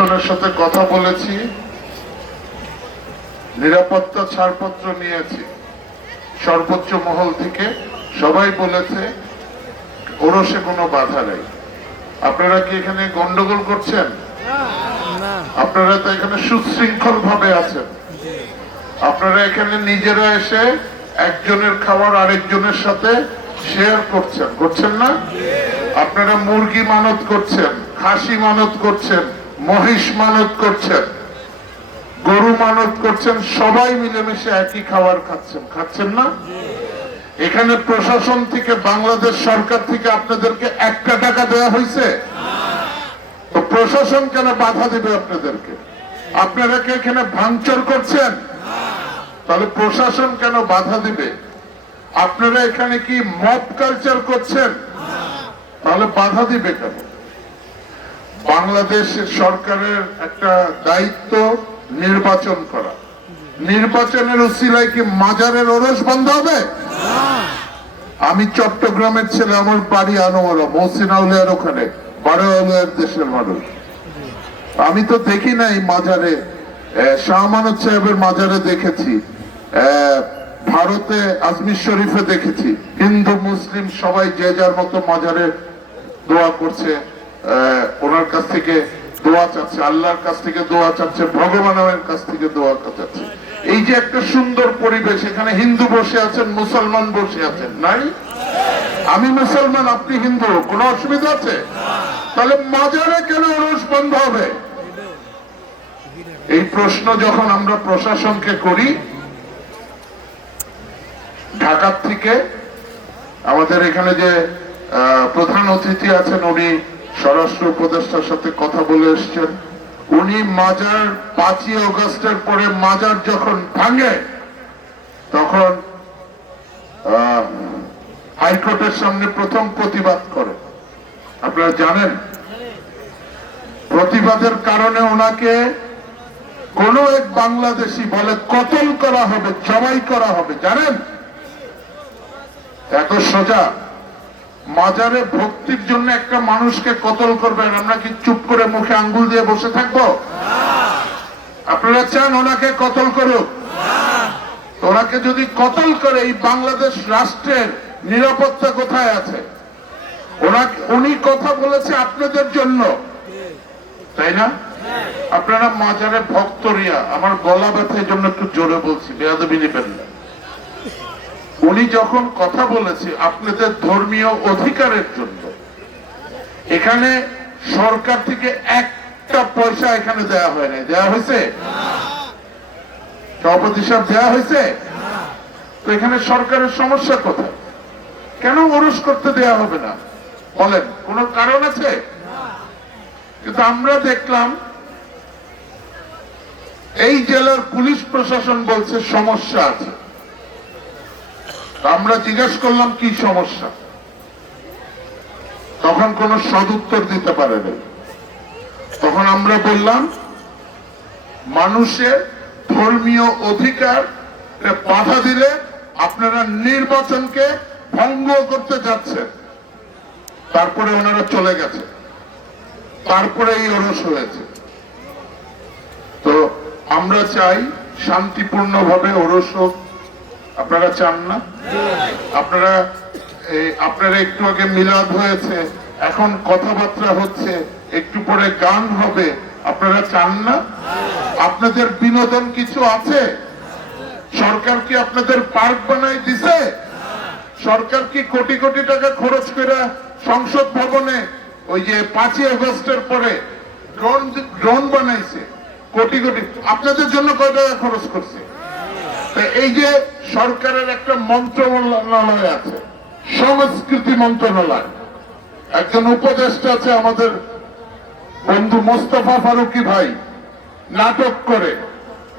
প্রশাসনের সাথে কথা বলেছি, নিরাপত্তা ছাড়পত্র নিয়েছি। সর্বোচ্চ মহল থেকে সবাই বলেছে, ওরসে কোনো বাধা নেই। আপনারা কি এখানে গন্ডগোল করছেন? আপনারা তো এখানে সুশৃঙ্খল ভাবে আছেন। আপনারা এখানে নিজেরা এসে একজনের খাবার আরেকজনের সাথে শেয়ার করছেন। করছেন না? আপনারা মুরগি মানত করছেন, খাসি মানত করছেন। মহিষ মানত করছেন, গরু মানত করছেন, সবাই মিলেমিশে একই খাবার খাচ্ছেন। খাচ্ছেন না? এখানে প্রশাসন থেকে, বাংলাদেশ সরকার থেকে আপনাদেরকে একটা টাকা দেওয়া হয়েছে। তো প্রশাসন কেন বাধা দিবে আপনাদেরকে? আপনারা কি এখানে ভাঙচুর করছেন? তাহলে প্রশাসন কেন বাধা দিবে? আপনারা এখানে কি মব কালচার করছেন? তাহলে বাধা দিবে কেন? বাংলাদেশ সরকারের একটা দায়িত্ব নির্বাচন করা। নির্বাচনের উসিলায় কি মাজারের ওরস বন্ধ হবে? আমি চট্টগ্রামের ছেলে আমার বাড়ি আনোয়ারা মহসিন ওখানে দেশের মানুষ। আমি তো দেখি নাই মাজারে আহ, শাহ মানত সাহেবের মাজারে দেখেছি ভারতে আজমির শরীফে দেখেছি। হিন্দু মুসলিম সবাই যে যার মতো মাজারে দোয়া করছে। ওনার কাছ থেকে দোয়া চাচ্ছে, আল্লাহর কাছ থেকে দোয়া চাচ্ছে, ভগবানের কাছ থেকে দোয়া চাচ্ছে। এই যে একটা সুন্দর পরিবেশ, এখানে হিন্দু বসে আছেন, মুসলমান বসে আছেন, নাই? আমি মুসলমান, আপনি হিন্দু, কোনো অসুবিধা আছে? তাহলে মাজারে কেন ওরস বন্ধ হবে? এই প্রশ্ন যখন আমরা প্রশাসনকে করি, ঢাকার থেকে আমাদের এখানে যে প্রধান অতিথি আছেন, উনি স্বরাষ্ট্র উপদেষ্টার সাথে কথা বলে এসছেন। উনি মাজার পাঁচই অগস্টের পরে মাজার যখন ভাঙে, তখন হাইকোর্টের সামনে প্রথম প্রতিবাদ করে। আপনারা জানেন, প্রতিবাদের কারণে ওনাকে কোন এক বাংলাদেশি বলে কতল করা হবে, জবাই করা হবে, জানেন? এত সোজা। মাজারে ভক্তির জন্য একটা মানুষকে কতল করবেন? আমরা কি চুপ করে মুখে আঙ্গুল দিয়ে বসে থাকব? আপনারা চান ওনাকে কতল করুক? ওনাকে যদি কতল করে, এই বাংলাদেশ রাষ্ট্রের নিরাপত্তা কোথায় আছে? ওনাকে, উনি কথা বলেছে আপনাদের জন্য। তাই না? আপনারা মাজারে ভক্তরিয়া আমার গলা ব্যথা, এই জন্য একটু জোরে বলছি, বেয়াদবি নেবেন না। উনি যখন কথা বলেছে আপনাদের ধর্মীয় অধিকারের জন্য, এখানে সরকার থেকে একটা পয়সা এখানে দেয়া হয় নাই। দেয়া হয়েছে? সভাপতি সাহেব, দেয়া হয়েছে? তো এখানে সরকারের সমস্যা কোথায়? কেন ওরস করতে দেয়া হবে না? বলেন, কোন কারণ আছে? কিন্তু আমরা দেখলাম, এই জেলার পুলিশ প্রশাসন বলছে সমস্যা আছে। আমরা জিজ্ঞেস করলাম, কি সমস্যা? তখন কোন সদুত্তর দিতে পারে তখন আমরা বললাম মানুষের ধর্মীয় অধিকার বাধা দিলে আপনারা নির্বাচনকে ভঙ্গ করতে যাচ্ছেন। তারপরে ওনারা চলে গেছে। তারপরে এই ওরস হয়েছে। তো আমরা চাই শান্তিপূর্ণ ভাবে ওরস হোক। আপনারা চান না? আপনারা আপনারা একটু আগে মিলাদ হয়েছে, এখন কথাবার্তা হচ্ছে, একটু পরে গান হবে, আপনারা চান না? আপনাদের বিনোদন কিছু আছে? সরকার কি আপনাদের পার্ক বানাই দিছে? সরকার কি কোটি কোটি টাকা খরচ করে সংসদ ভবনে ওই যে পাঁচই আগস্টের পরে ড্রোন ড্রোন বানাইছে? কোটি কোটি। আপনাদের জন্য কয় টাকা খরচ করছে? এই যে সরকারের একটা মন্ত্রণালয় আছে, সংস্কৃতি মন্ত্রণালয়। একজন উপদেষ্টা আছে আমাদের বন্ধু মোস্তফা ফারুকি ভাই, নাটক করে।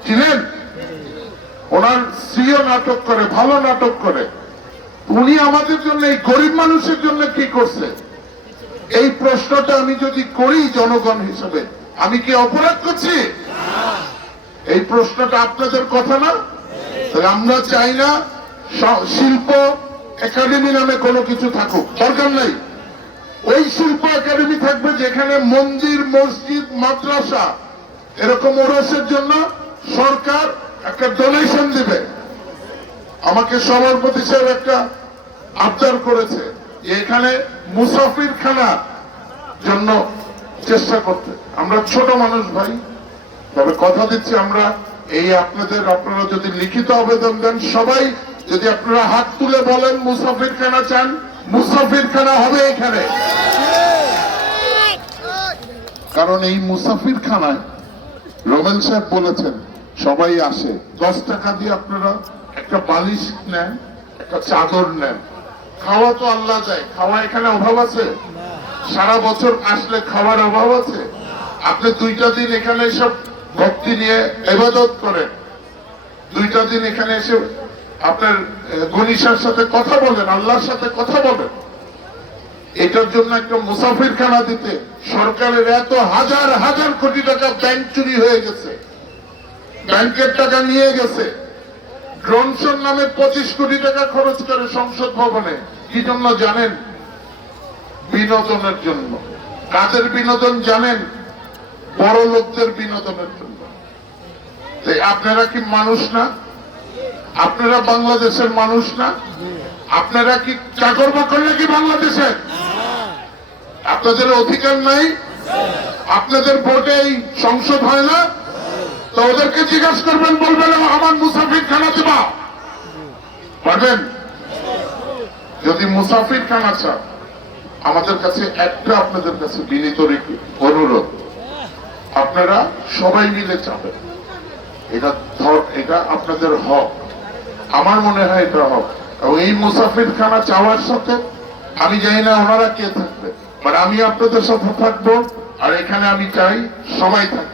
ছিলেন ওনার স্ত্রীও নাটক করে, ভালো নাটক করে। উনি আমাদের জন্য, এই গরিব মানুষের জন্য কি করছে? এই প্রশ্নটা আমি যদি করি জনগণ হিসেবে, আমি কি অপরাধ করছি? এই প্রশ্নটা আপনাদের কথা না? আমরা চাই না শিল্প একাডেমি নামে কোনো কিছু থাকুক। দরকার নাই। ওই শিল্প একাডেমি থাকবে যেখানে মন্দির, মসজিদ, মাদ্রাসা, এরকম ওরসের জন্য সরকার একটা ডোনেশন দিবে। আমাকে সভাপতি সাহেব একটা আবদার করেছে এখানে মুসাফির খানা জন্য চেষ্টা করতে। আমরা ছোট মানুষ ভাই, তবে কথা দিচ্ছি আমরা এই আপনাদের, আপনারা যদি লিখিত আবেদন দেন, সবাই যদি আপনারা হাত তুলে বলেন, মুসাফির খানা চান, মুসাফির খানা হবে এখানে। কারণ এই মুসাফির খানায় রমেন সাহেব বলেছেন, সবাই আসে। দশ টাকা দিয়ে আপনারা একটা বালিশ নেন, একটা চাদর নেন। খাওয়া তো আল্লাহ দেয়, খাওয়া এখানে অভাব আছে? সারা বছর আসলে খাওয়ার অভাব আছে? আপনি দুইটা দিন এখানে সব ভক্তি নিয়ে এবাদত করেন দুইটা দিন এখানে এসে আপনার গণিসার সাথে কথা বলেন, আল্লাহর সাথে কথা বলেন। এটার জন্য একটা মুসাফির খানা দিতে সরকারের এত হাজার হাজার কোটি টাকা ব্যাংক চুরি হয়ে গেছে। ব্যাংকের টাকা নিয়ে গেছে। ড্রনসন নামে পঁচিশ কোটি টাকা খরচ করে সংসদ ভবনে। কি জন্য জানেন? বিনোদনের জন্য। কাদের বিনোদন জানেন? বড় লোকদের বিনোদনের জন্য। আপনারা কি মানুষ না? আপনারা বাংলাদেশের মানুষ না? আপনারা কি চাকর বাকর নাকি বাংলাদেশের আপনাদের অধিকার নাই? আপনাদের ভোটে এই সংসদ হয় না? তো ওদেরকে জিজ্ঞাসা করবেন, বলবেন আমার মুসাফির খানা দিবা? পারবেন? যদি মুসাফির খানা চান, আমাদের কাছে একটা আপনাদের কাছে বিনীত অনুরোধ। আপনারা সবাই মিলে চাবেন এটা এটা আপনাদের হক। আমার মনে হয় এটা হক। এবং এই মুসাফির খানা চাওয়ার সাথে আমি জানি না ওনারা কে থাকবে আমি আপনাদের সাথে থাকব, আর এখানে আমি চাই সবাই থাকবে।